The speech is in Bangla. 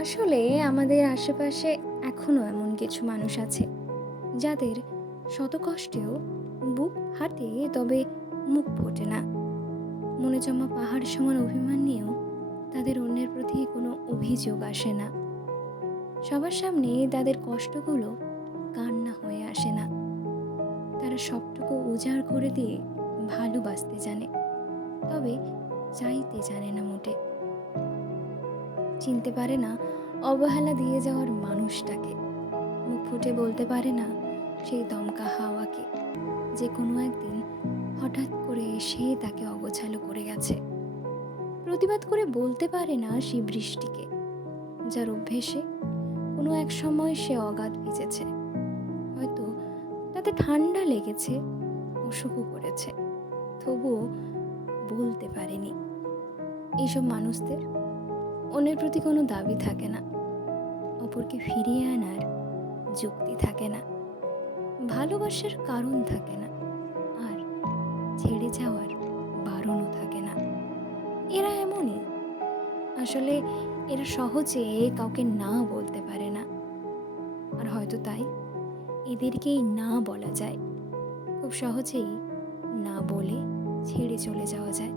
আসলে আমাদের আশেপাশে এখনো এমন কিছু মানুষ আছে যাদের শত কষ্টেও বুক ফাটে, তবে মুখ ফোটে না। মনে জমা পাহাড় সমান অভিমান নিয়েও তাদের অন্যের প্রতি কোনো অভিযোগ আসে না। সবার সামনে তাদের কষ্টগুলো কান্না হয়ে আসে না। তারা সবটুকু উজাড় করে দিয়ে ভালোবাসতে জানে, তবে চাইতে জানে না মোটে। চিনতে পারে না অবহেলা দিয়ে যাওয়ার মানুষটাকে, মুখ ফুটে বলতে পারে না সেই দমকা হাওয়াকে, যে কোনো একদিন হঠাৎ করে এসে তাকে অগোছালো করে গেছে। প্রতিবাদ করে বলতে পারে না সেই বৃষ্টিকে, যার অভ্যেসে কোনো এক সময় সে অগাধ ভিজেছে। হয়তো তাতে ঠান্ডা লেগেছে, অসুখও করেছে, তবুও বলতে পারেনি। এইসব মানুষদের অন্যের প্রতি কোনো দাবি থাকে না, অপরকে ফিরিয়ে আনার যুক্তি থাকে না, ভালোবাসার কারণ থাকে না, আর ছেড়ে যাওয়ার বারণও থাকে না। এরা এমনই। আসলে এরা সহজে কাউকে না বলতে পারে না, আর হয়তো তাই এদেরকেই না বলা যায়। খুব সহজেই না বলে ছেড়ে চলে যাওয়া যায়।